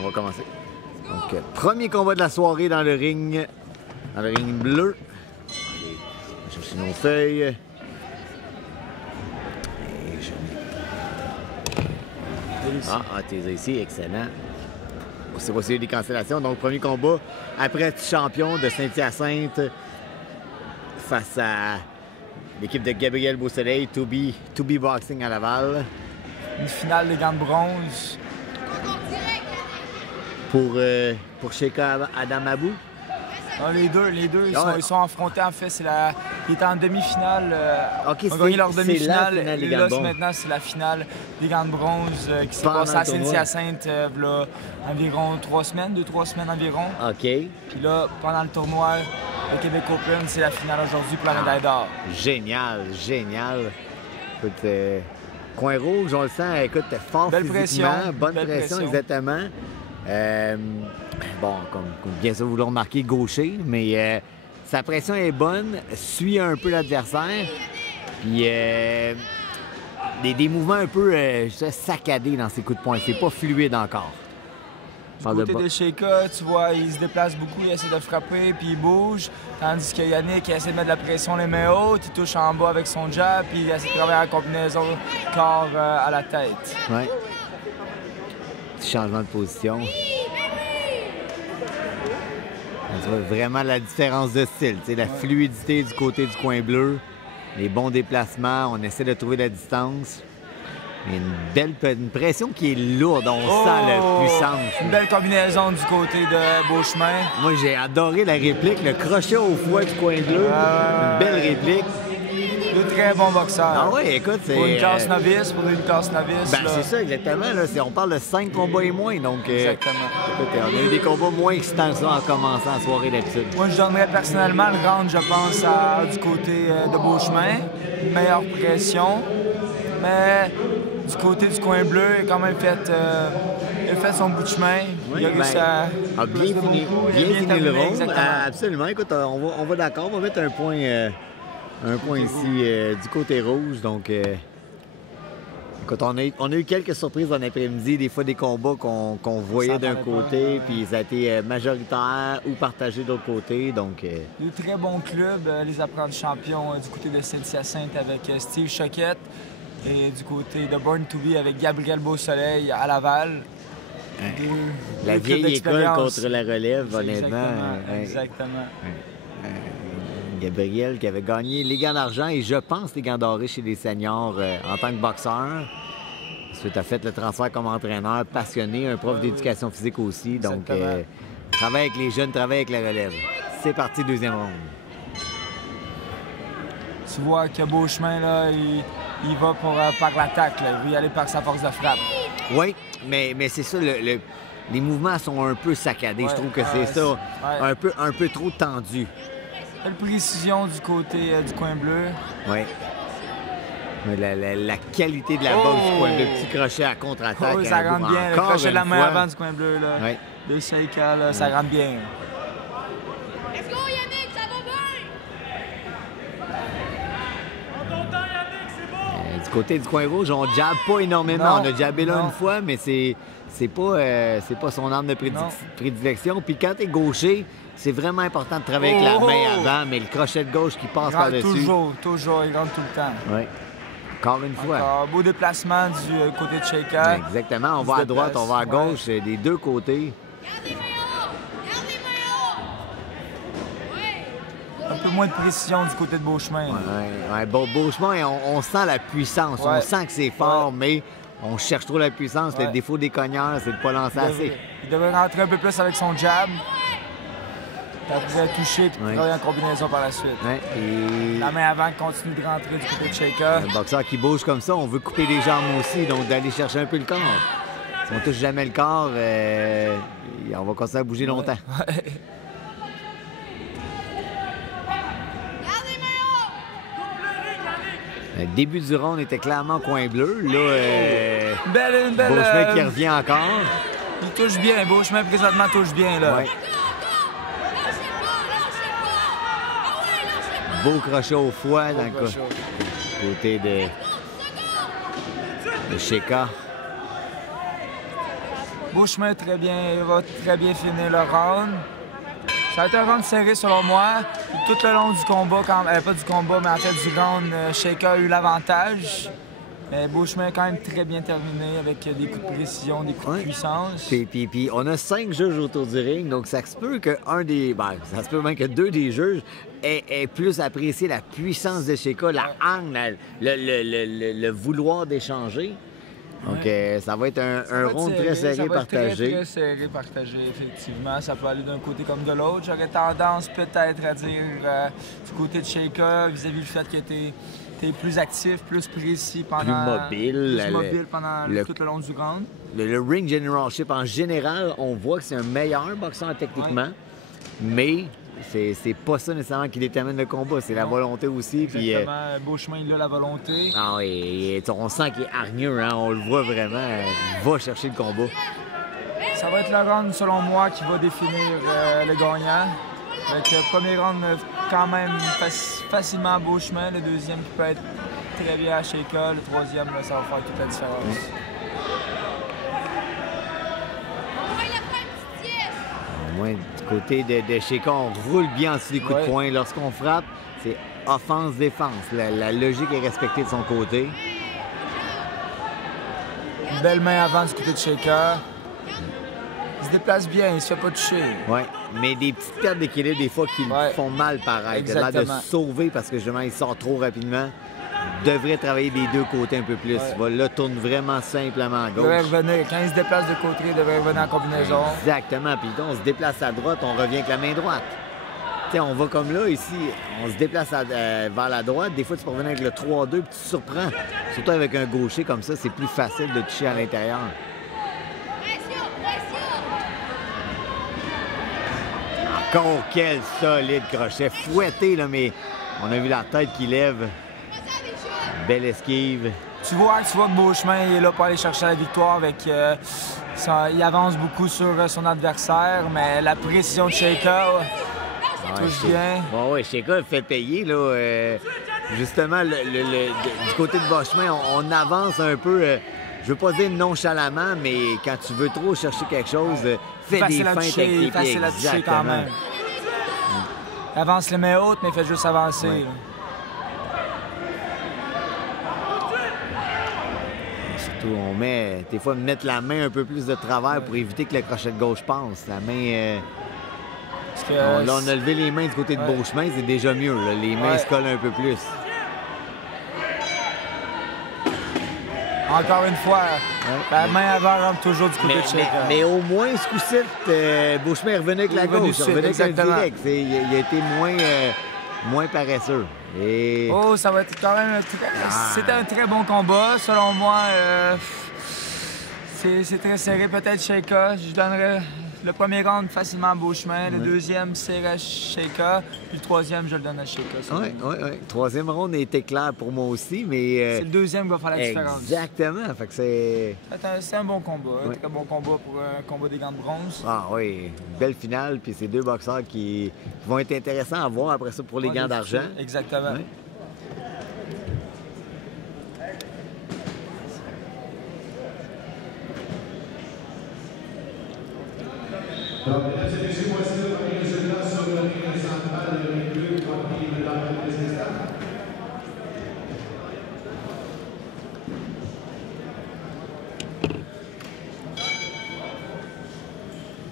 on va commencer. Donc, premier combat de la soirée dans le ring bleu. On va chercher nos feuilles. Et t'es ici, excellent. C'est possible des cancellations. Donc, premier combat après champion de Saint-Hyacinthe face à l'équipe de Gabriel Beausoleil, To Be Boxing à Laval. Une finale des gants de bronze. Pour Sheikha Adamabou. Non, les deux, ils sont affrontés. En fait, ils étaient en demi-finale. Ils ont gagné leur demi-finale. Et là, maintenant, c'est la finale des gants de bronze qui s'est passée à Saint-Hyacinthe là, environ 2-3 semaines environ. OK. Puis là, pendant le tournoi, le Québec Open, c'est la finale aujourd'hui pour la médaille d'or. Génial, génial. Écoute, coin rouge, on le sent, écoute, fort physiquement, bonne pression, exactement. Bon, comme bien sûr vous l'avez remarqué, gaucher, mais sa pression est bonne, suit un peu l'adversaire, puis des mouvements un peu saccadés dans ses coups de poing, c'est pas fluide encore. Du côté de Sheikha, tu vois, il se déplace beaucoup, il essaie de frapper, puis il bouge, tandis que Yannick il essaie de mettre de la pression les mains hautes, il touche en bas avec son jab, puis il essaie de travailler en combinaison corps à la tête. Oui. Petit changement de position. On voit vraiment la différence de style, la fluidité du côté du coin bleu, les bons déplacements, on essaie de trouver la distance. Une pression qui est lourde, on sent la puissance. Une belle combinaison du côté de Beauchemin. Moi, j'ai adoré la réplique, le crochet au foie du coin bleu. Une belle réplique. Deux très bons boxeurs. Ah oui, écoute, c'est... Pour une classe novice, Ben, c'est ça, exactement. Là, on parle de 5 combats et moins, donc... Exactement. Écoute, on a eu des combats moins excitants que ça en commençant la soirée d'habitude. Moi, je donnerais personnellement le round, je pense, du côté de Beauchemin. Une meilleure pression. Mais du côté du coin bleu, il a quand même fait son bout de chemin. Oui, il a réussi à... bien fini le round. Absolument. Écoute, on va d'accord. On va mettre un point ici du côté rouge. Donc, écoute, on a eu quelques surprises dans l'après-midi. Des fois, des combats qu'on voyait d'un côté, puis ça a été majoritaire ou partagé de l'autre côté. Donc, deux très bons clubs. Les apprentis champions du côté de Saint-Hyacinthe avec Steve Choquette. Et du côté de Born to Be avec Gabriel Beausoleil à Laval. La vieille école contre la relève, honnêtement. Exactement. Gabriel qui avait gagné les gants d'argent et je pense les gants dorés chez les seniors en tant que boxeur. Ensuite, a fait le transfert comme entraîneur, passionné, un prof d'éducation physique aussi. Donc, travaille avec les jeunes, travaille avec la relève. C'est parti, deuxième ronde. Tu vois que Beauchemin, là, il va par l'attaque. Il veut y aller par sa force de frappe. Oui, mais c'est ça, les mouvements sont un peu saccadés. Je trouve que c'est ça, un peu trop tendu. Belle précision du côté du coin bleu. Oui. La qualité de la boxe du coin bleu, petit crochet à contre-attaque. Oui, ça rentre bien. Le crochet de la main avant du coin bleu, là. Oui. De Sheikha, là, ça rentre bien. Let's go, Yannick, ça va bien! Du côté du coin rouge, on jabbe pas énormément. Non, on a jabbé là une fois, mais c'est pas son arme de prédilection. Puis quand t'es gaucher, c'est vraiment important de travailler avec la main avant, mais le crochet de gauche qui passe par-dessus. Toujours, il rentre tout le temps. Oui. Encore une fois. Encore beau déplacement du côté de Sheikha. Exactement. On va à droite, on va à gauche, des deux côtés. Un peu moins de précision du côté de Beauchemin. Beauchemin, on sent la puissance. On sent que c'est fort, mais on cherche trop la puissance. Le défaut des cogneurs, c'est de ne pas lancer assez. Il devrait rentrer un peu plus avec son jab. Après toucher et travailler en combinaison par la suite. Et... La main avant continue de rentrer du côté de Sheikha. Un boxeur qui bouge comme ça, on veut couper les jambes aussi, donc d'aller chercher un peu le corps. Si on touche jamais le corps, on va continuer à bouger longtemps. Le début du round était clairement coin bleu. Là, Beauchemin qui revient encore. Il touche bien. Beauchemin présentement touche bien. Là. Ouais. Beau crochet au foie dans le côté de Sheikha. Beauchemin il va très bien finir le round. Ça a été un round serré selon moi. Tout le long du combat, pas du combat, mais en fait du round, Shaker a eu l'avantage. Mais Beauchemin a quand même très bien terminé avec des coups de précision, des coups de puissance. Puis on a 5 juges autour du ring, donc ça se peut que ça se peut même que 2 des juges aient plus apprécié la puissance de Shaker, la hargne, le vouloir d'échanger. Donc, ça va être un round très serré, partagé. Très serré, partagé, effectivement. Ça peut aller d'un côté comme de l'autre. J'aurais tendance peut-être à dire du côté de Shaker, vis-à-vis du fait que t'es plus actif, plus précis pendant... Plus mobile pendant tout le long du round. Le ring generalship, en général, on voit que c'est un meilleur boxeur techniquement, mais... C'est pas ça nécessairement qui détermine le combat, c'est la volonté aussi. Exactement. Beauchemin, il a la volonté. Ah oui, on sent qu'il est hargneux, hein? On le voit vraiment. Il va chercher le combat. Ça va être le round, selon moi, qui va définir le gagnant. Avec le premier round, quand même facilement à Beauchemin. Le deuxième qui peut être très bien à Shaker. Le troisième, là, ça va faire toute la différence. Du côté de Shaker, on roule bien en dessous des coups de poing. Lorsqu'on frappe, c'est offense-défense. La logique est respectée de son côté. Une belle main avant du côté de Shaker. Il se déplace bien, il se fait pas toucher. Oui, mais des petites pertes d'équilibre des fois qui font mal pareil. Il a l'air de se sauver parce que justement, il sort trop rapidement. Devrait travailler des deux côtés un peu plus. Là, tourne vraiment simplement à gauche. Il devrait revenir. Quand il se déplace de côté, il devrait revenir en combinaison. Exactement. Puis on se déplace à droite, on revient avec la main droite. T'sais, on va comme là, ici, on se déplace vers la droite. Des fois, tu peux revenir avec le 3-2 puis tu surprends. Surtout avec un gaucher comme ça, c'est plus facile de toucher à l'intérieur. Encore quel solide crochet. Fouetté, là, mais on a vu la tête qui lève. Belle esquive. Tu vois que Beauchemin il est là pour aller chercher la victoire. Il avance beaucoup sur son adversaire, mais la précision de Shaker touche bien. Oui, Shaker fait payer. Là, justement, du côté de Beauchemin, on avance un peu. Je veux pas dire nonchalamment, mais quand tu veux trop chercher quelque chose, fais des feintes avec tes pieds. Facile à toucher quand même. Il avance les mains hautes, mais il fait juste avancer. Ouais. On met, des fois, mettre la main un peu plus de travers pour éviter que le crochet de gauche passe. La main... là, on a levé les mains du côté de Beauchemin, c'est déjà mieux. Là. Les mains se collent un peu plus. Encore une fois, la main avant rentre toujours du côté de Shaker. Mais au moins, ce coup-ci, Beauchemin est revenu avec la gauche. Il est revenu avec le direct. Il a été moins paresseux. Oh, ça va être quand même... C'était un très bon combat. Selon moi, c'est très serré. Peut-être Shaker. Je donnerais le premier round facilement à Beauchemin. Le deuxième, c'est à Shaker. Puis le troisième, je le donne à Shaker. Oui. Le troisième round était clair pour moi aussi, mais... c'est le deuxième qui va faire la différence. Exactement. Fait que c'est un bon combat. Un très bon combat pour un combat des gants de bronze. Ah oui, une belle finale. Puis c'est deux boxeurs qui vont être intéressants à voir après ça pour les gants d'argent. Exactement. Ouais. Donc, mesdames et messieurs, voici le premier résultat sur le ring central de l'inclus compris de l'entreprise des stades.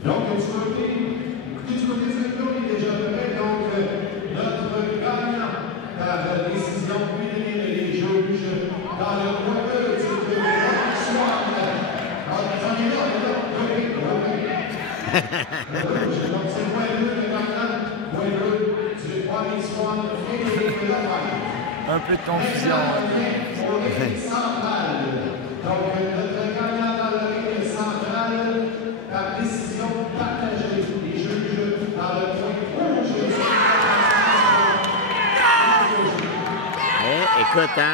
Donc, du côté de l'inclus, il est déjà prêt. Donc, notre gagnant par la décision unanime des juges dans le coin du soir. Un peu de confusion. Donc, notre gagnant dans le ring central, par décision partagée des juges dans le coin rouge. Écoute, hein,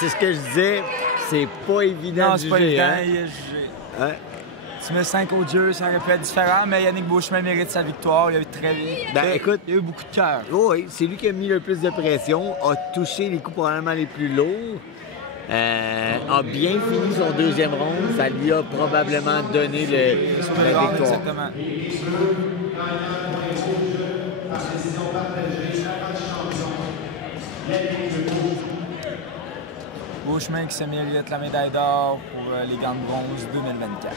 c'est ce que je disais, c'est pas évident de juger. Non, c'est pas évident, de juger. Tu mets 5 au Dieu, ça aurait pu être différent, mais Yannick Beauchemin mérite sa victoire. Il a eu très bien. Écoute, il a eu beaucoup de cœur. Oui, c'est lui qui a mis le plus de pression, a touché les coups probablement les plus lourds. a bien fini son deuxième round. Ça lui a probablement donné la victoire. Exactement. Beauchemin qui se mérite la médaille d'or pour les gants de bronze 2024.